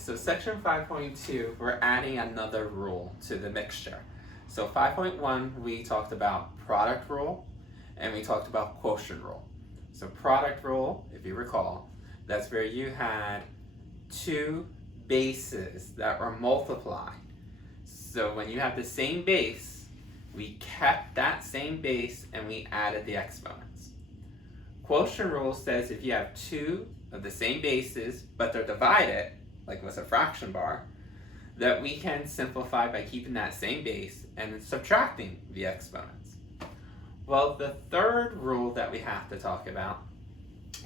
so section 5.2, we're adding another rule to the mixture. So 5.1, we talked about product rule, and we talked about quotient rule. So product rule, if you recall, that's where you had two bases that were multiplied. So when you have the same base, we kept that same base and we added the exponents. Quotient rule says if you have two of the same bases, but they're divided, like with a fraction bar, that we can simplify by keeping that same base and subtracting the exponents. Well, the third rule that we have to talk about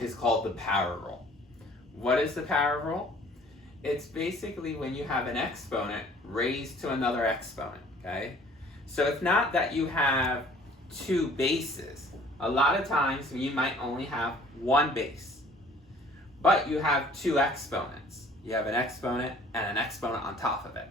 is called the power rule. What is the power rule? It's basically when you have an exponent raised to another exponent, okay? So it's not that you have two bases. A lot of times you might only have one base, but you have two exponents. You have an exponent and an exponent on top of it.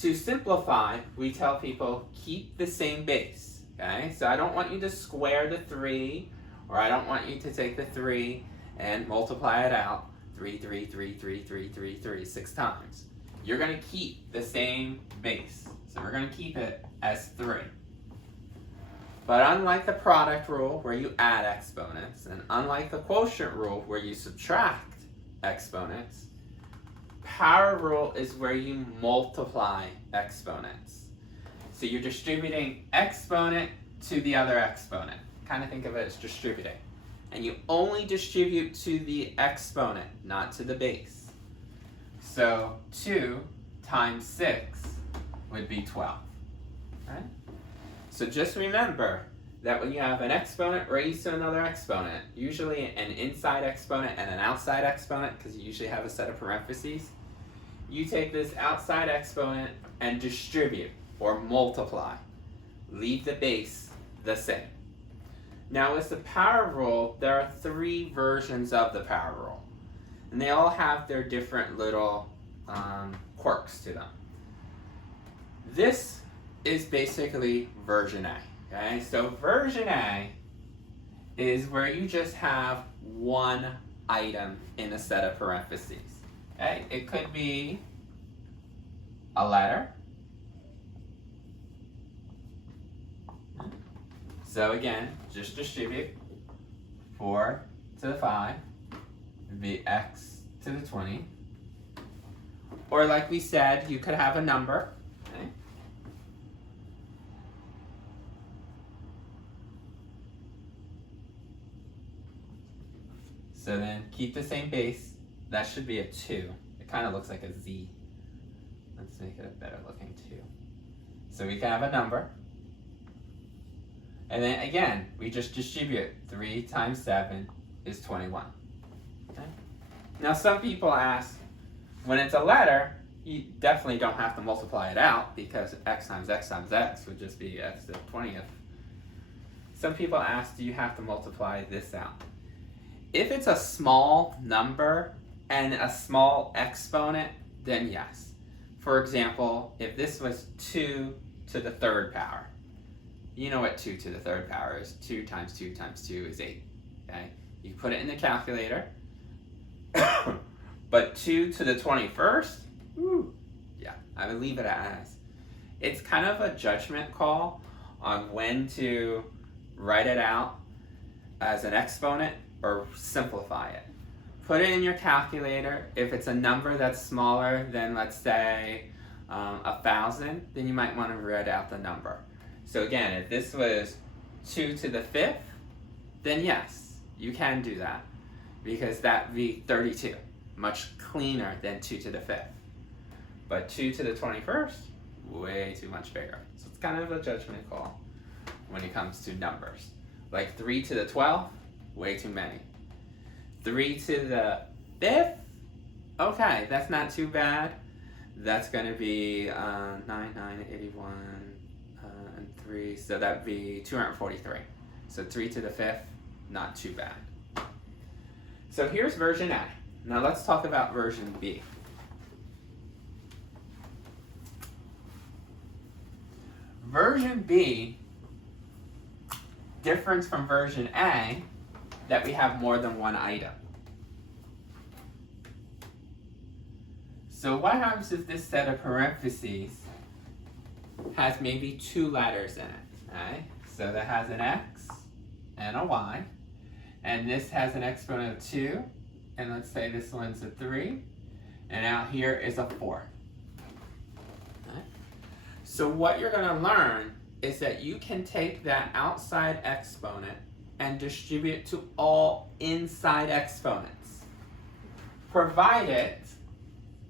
To simplify, we tell people keep the same base, okay? So I don't want you to square the 3, or I don't want you to take the 3 and multiply it out 3, 3, 3, 3, 3, 3, 3, 6 times. You're going to keep the same base. So we're going to keep it as 3. But unlike the product rule where you add exponents, and unlike the quotient rule where you subtract exponents, power rule is where you multiply exponents. So you're distributing exponent to the other exponent. Kind of think of it as distributing. And you only distribute to the exponent, not to the base. So 2 times 6 would be 12. Right? So just remember that when you have an exponent raised to another exponent, usually an inside exponent and an outside exponent, because you usually have a set of parentheses, you take this outside exponent and distribute or multiply. Leave the base the same. Now with the power rule, there are 3 versions of the power rule. And they all have their different little quirks to them. This is basically version A. Okay, so version A is where you just have one item in a set of parentheses. Okay, it could be a letter. So again, just distribute 4 to the 5 would be x to the 20. Or like we said, you could have a number. Okay? So then keep the same base. That should be a 2. It kind of looks like a Z. Let's make it a better looking 2. So we can have a number. And then again, we just distribute. 3 times 7 is 21. Okay? Now some people ask, when it's a letter, you definitely don't have to multiply it out because x times x times x would just be x to the 20th. Some people ask, do you have to multiply this out? If it's a small number and a small exponent, then yes. For example, if this was 2 to the 3rd power, you know what 2 to the 3rd power is. 2 times 2 times 2 is 8. Okay? You put it in the calculator. But 2 to the 21st, yeah, I would leave it as. It's kind of a judgment call on when to write it out as an exponent or simplify it. Put it in your calculator. If it's a number that's smaller than, let's say, 1,000, then you might want to write out the number. So again, if this was 2 to the 5th, then yes, you can do that because that would be 32, much cleaner than 2 to the 5th. But 2 to the 21st, way too much bigger. So it's kind of a judgment call when it comes to numbers. Like 3 to the 12th, way too many. 3 to the 5th, okay, that's not too bad. That's going to be 9, 9, 81, and 3, so that would be 243. So 3 to the 5th, not too bad. So here's version A. Now let's talk about version B. Version B, difference from version A, that we have more than one item. So what happens if this set of parentheses has maybe 2 letters in it, right? So that has an x and a y, and this has an exponent of 2, and let's say this one's a 3, and out here is a 4. Right? So what you're going to learn is that you can take that outside exponent and distribute it to all inside exponents, provided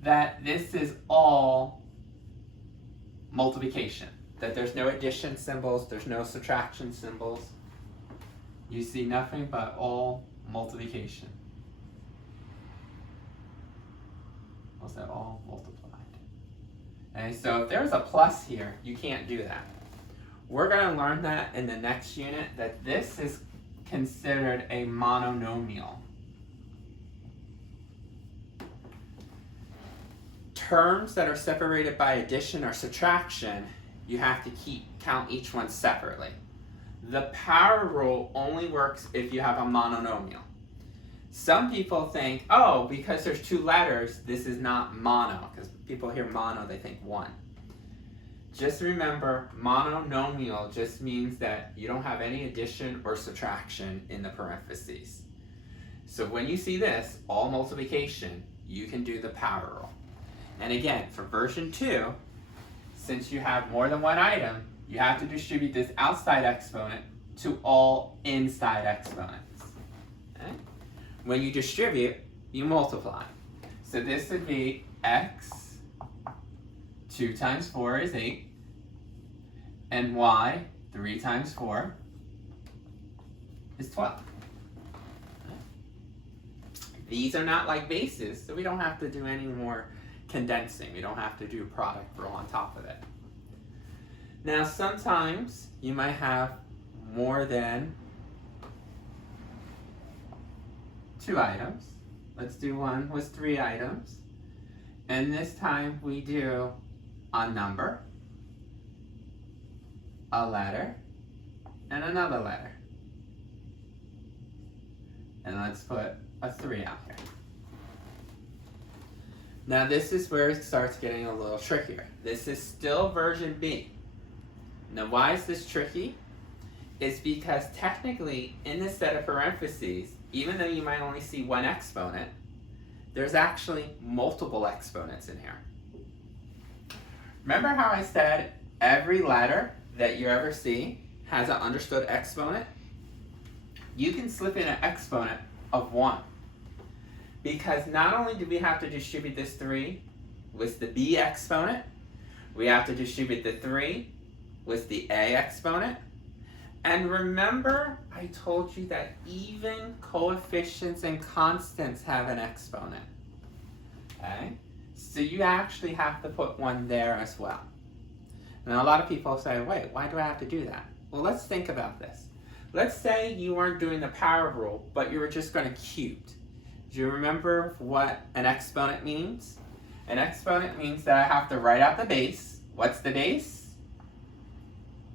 that this is all multiplication, that there's no addition symbols, there's no subtraction symbols. You see nothing but all multiplication. Was that all multiplied? And so if there's a plus here, you can't do that. We're going to learn that in the next unit, that this is considered a monomial. Terms that are separated by addition or subtraction, you have to count each one separately. The power rule only works if you have a monomial. Some people think, oh, because there's 2 letters, this is not mono, because people hear mono, they think 1. Just remember, monomial just means that you don't have any addition or subtraction in the parentheses. So when you see this, all multiplication, you can do the power rule. And again, for version 2, since you have more than one item, you have to distribute this outside exponent to all inside exponents. Okay? When you distribute, you multiply. So this would be x, 2 times 4 is 8, and y, 3 times 4 is 12. These are not like bases, so we don't have to do any more condensing. We don't have to do product rule on top of it. Now sometimes you might have more than 2 items. Let's do one with 3 items. And this time we do a number, a letter, and another letter. And let's put a 3 out here. Now this is where it starts getting a little trickier. This is still version B. Now why is this tricky? It's because technically in this set of parentheses, even though you might only see 1 exponent, there's actually multiple exponents in here. Remember how I said every letter that you ever see has an understood exponent? You can slip in an exponent of 1. Because not only do we have to distribute this 3 with the B exponent, we have to distribute the 3 with the A exponent. And remember, I told you that even coefficients and constants have an exponent. Okay? So you actually have to put 1 there as well. Now a lot of people say, wait, why do I have to do that? Well, let's think about this. Let's say you weren't doing the power rule, but you were just going to cube. Do you remember what an exponent means? An exponent means that I have to write out the base. What's the base?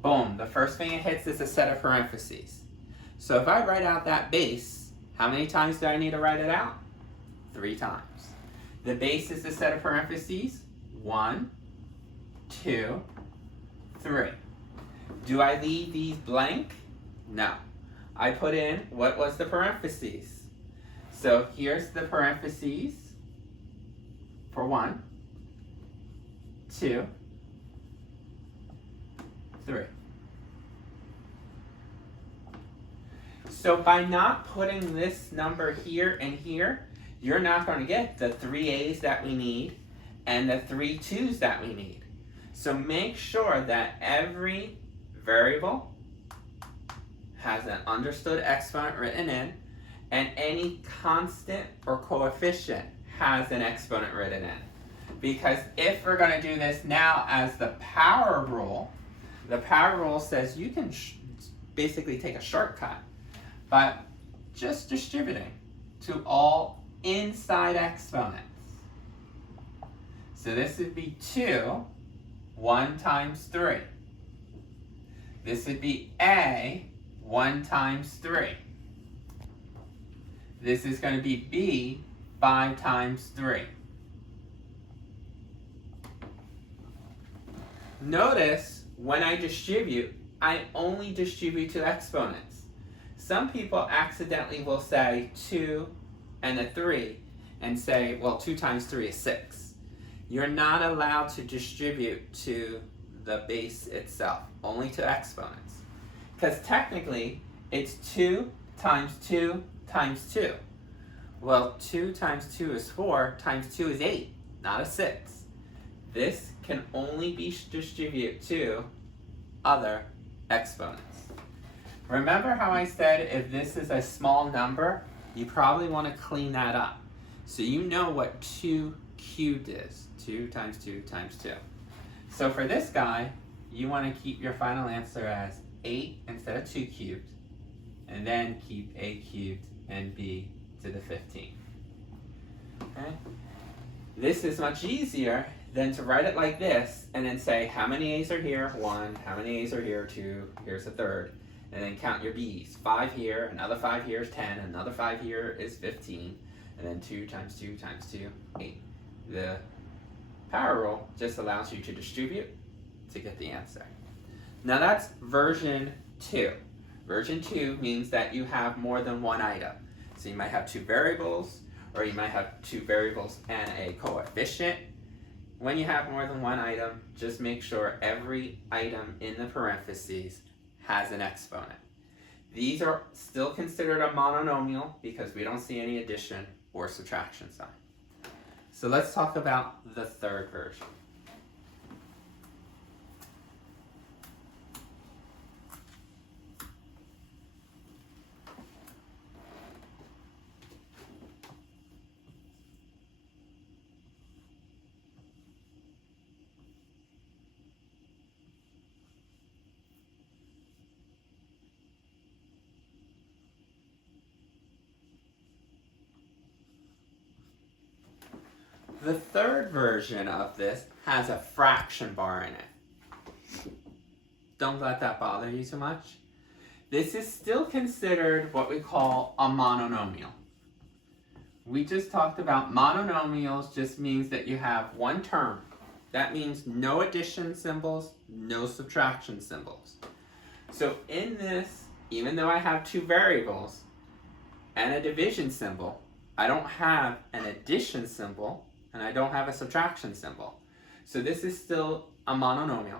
Boom, the first thing it hits is a set of parentheses. So if I write out that base, how many times do I need to write it out? 3 times. The base is the set of parentheses. 1, 2, 3. Do I leave these blank? No. I put in what was the parentheses. So here's the parentheses for 1, 2, 3. So by not putting this number here and here, you're not going to get the 3 A's that we need and the 3 2's that we need. So make sure that every variable has an understood exponent written in, and any constant or coefficient has an exponent written in. Because if we're going to do this now as the power rule says you can basically take a shortcut by just distributing to all inside exponents. So this would be 2, 1 times 3. This would be A, 1 times 3. This is going to be B, 5 times 3. Notice when I distribute, I only distribute to exponents. Some people accidentally will say 2 and a 3 and say, well, 2 times 3 is 6. You're not allowed to distribute to the base itself, only to exponents. Because technically, it's 2 times 2 times 2. Well, 2 times 2 is 4, times 2 is 8, not a 6. This can only be distributed to other exponents. Remember how I said if this is a small number, you probably want to clean that up. So you know what 2 cubed is. 2 times 2 times 2. So for this guy, you want to keep your final answer as 8 instead of 2 cubed, and then keep a cubed and b to the 15. Okay? This is much easier than to write it like this and then say how many a's are here, 1, how many a's are here, 2, here's a third, and then count your b's. 5 here, another 5 here is 10, another 5 here is 15, and then 2 times 2 times 2, 8. The power rule just allows you to distribute to get the answer. Now that's version 2. Version 2 means that you have more than one item. So you might have 2 variables, or you might have 2 variables and a coefficient. When you have more than one item, just make sure every item in the parentheses has an exponent. These are still considered a monomial because we don't see any addition or subtraction sign. So let's talk about the third version. The third version of this has a fraction bar in it. Don't let that bother you too much. This is still considered what we call a monomial. We just talked about monomials just means that you have one term. That means no addition symbols, no subtraction symbols. So in this, even though I have 2 variables and a division symbol, I don't have an addition symbol and I don't have a subtraction symbol. So this is still a monomial.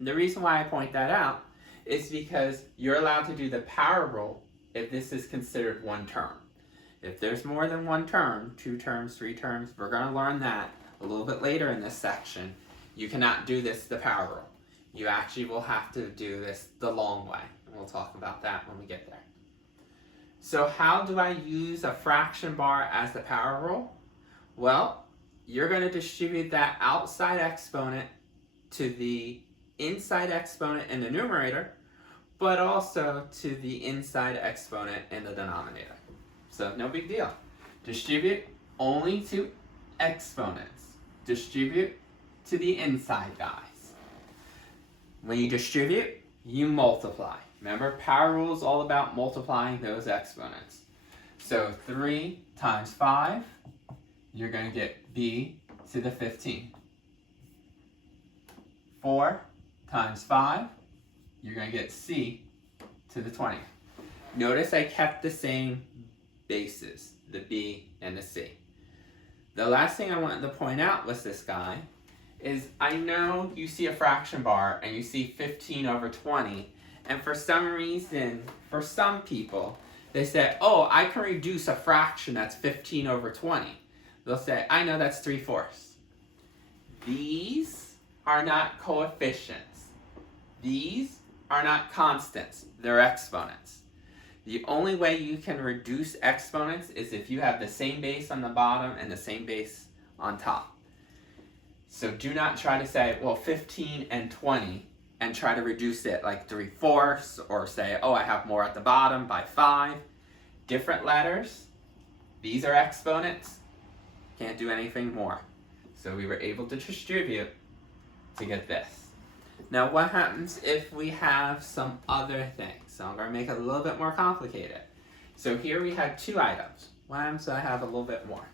And the reason why I point that out is because you're allowed to do the power rule if this is considered one term. If there's more than one term, 2 terms, 3 terms, we're going to learn that a little bit later in this section. You cannot do this the power rule. You actually will have to do this the long way. And we'll talk about that when we get there. So how do I use a fraction bar as the power rule? Well, you're going to distribute that outside exponent to the inside exponent in the numerator, but also to the inside exponent in the denominator. So no big deal. Distribute only to exponents. Distribute to the inside guys. When you distribute, you multiply. Remember, power rule is all about multiplying those exponents. So 3 times 5, you're going to get b to the 15. 4 times 5, you're going to get c to the 20. Notice I kept the same bases, the b and the c. The last thing I wanted to point out with this guy is I know you see a fraction bar and you see 15 over 20, and for some reason, for some people, they say, oh, I can reduce a fraction that's 15 over 20. They'll say, I know that's 3/4. These are not coefficients. These are not constants. They're exponents. The only way you can reduce exponents is if you have the same base on the bottom and the same base on top. So do not try to say, well, 15 and 20 and try to reduce it like 3/4 or say, oh, I have more at the bottom by 5. Different letters. These are exponents. Can't do anything more. So we were able to distribute to get this. Now what happens if we have some other things? So I'm going to make it a little bit more complicated. So here we have 2 items. What happens if I have a little bit more?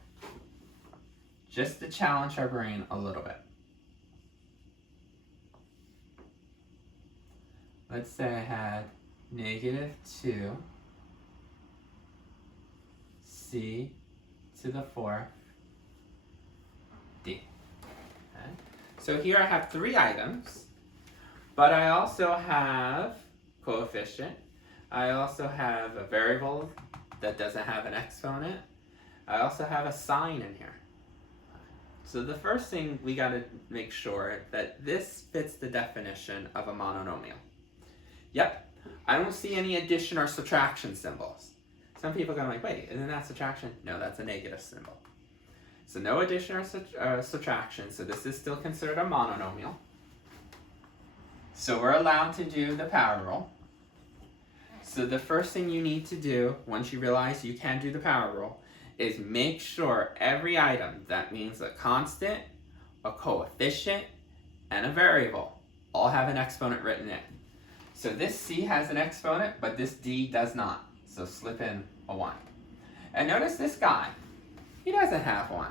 Just to challenge our brain a little bit. let's say I had negative 2 c to the 4th d. Okay. So here I have 3 items, but I also have coefficient. I also have a variable that doesn't have an exponent. I also have a sign in here. So the first thing we got to make sure that this fits the definition of a monomial. Yep, I don't see any addition or subtraction symbols. Some people go like, wait, isn't that subtraction? No, that's a negative symbol. So no addition or subtraction, so this is still considered a monomial. So we're allowed to do the power rule. So the first thing you need to do, once you realize you can do the power rule, is make sure every item, that means a constant, a coefficient, and a variable, all have an exponent written in. So this c has an exponent, but this d does not. So slip in a 1. And notice this guy, he doesn't have 1.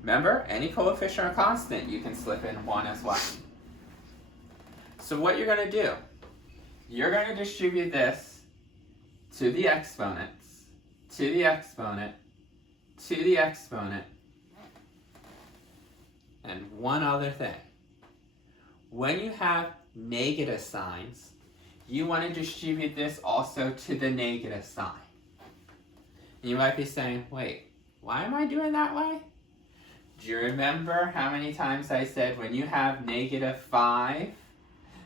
Remember, any coefficient or constant, you can slip in 1 as well. So what you're going to do, you're going to distribute this to the exponents, to the exponent, to the exponent, and one other thing. When you have negative signs, you want to distribute this also to the negative sign. And you might be saying, wait, why am I doing that way? Do you remember how many times I said when you have negative 5,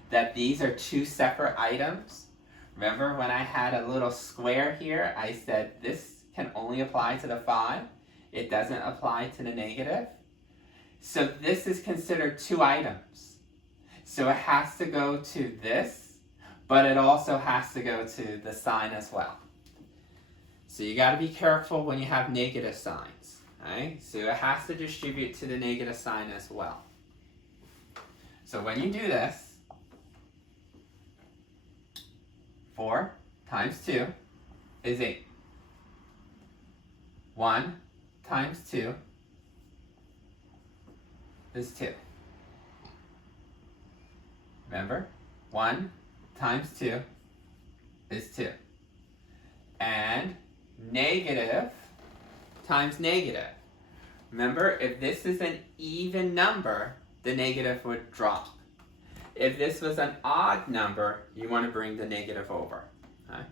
that these are 2 separate items? Remember when I had a little square here, I said this can only apply to the 5. It doesn't apply to the negative. So this is considered 2 items. So it has to go to this, but it also has to go to the sign as well. So you got to be careful when you have negative signs. Right? So it has to distribute to the negative sign as well. So when you do this, 4 times 2 is 8. 1 times 2 is 2. Remember, 1 times 2 is 2. And negative times negative. Remember, if this is an even number, the negative would drop. If this was an odd number, you want to bring the negative over. Okay?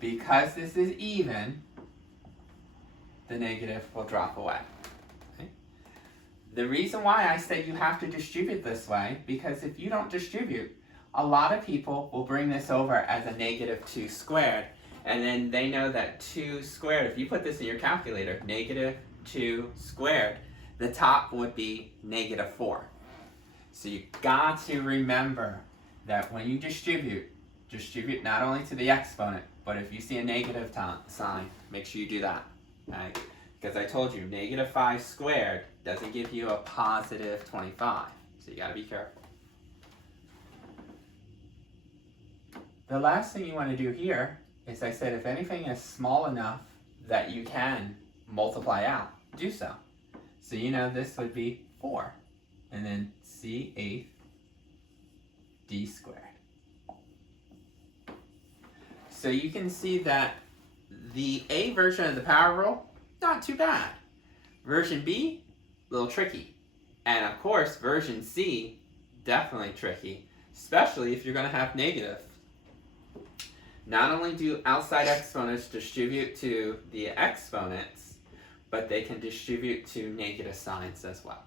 Because this is even, the negative will drop away. Okay? The reason why I said you have to distribute this way, because if you don't distribute, a lot of people will bring this over as a negative 2 squared, and then they know that 2 squared, if you put this in your calculator, negative 2 squared, the top would be negative 4. So you got to remember that when you distribute not only to the exponent, but if you see a negative sign, make sure you do that. Right? Because I told you, negative 5 squared doesn't give you a positive 25. So you got to be careful. The last thing you want to do here is, I said, if anything is small enough that you can multiply out, do so. So you know this would be 4. And then c8 d squared. So you can see that the A version of the power rule, not too bad. Version B, a little tricky. And of course, version C, definitely tricky, especially if you're going to have negative. Not only do outside exponents distribute to the exponents, but they can distribute to negative signs as well.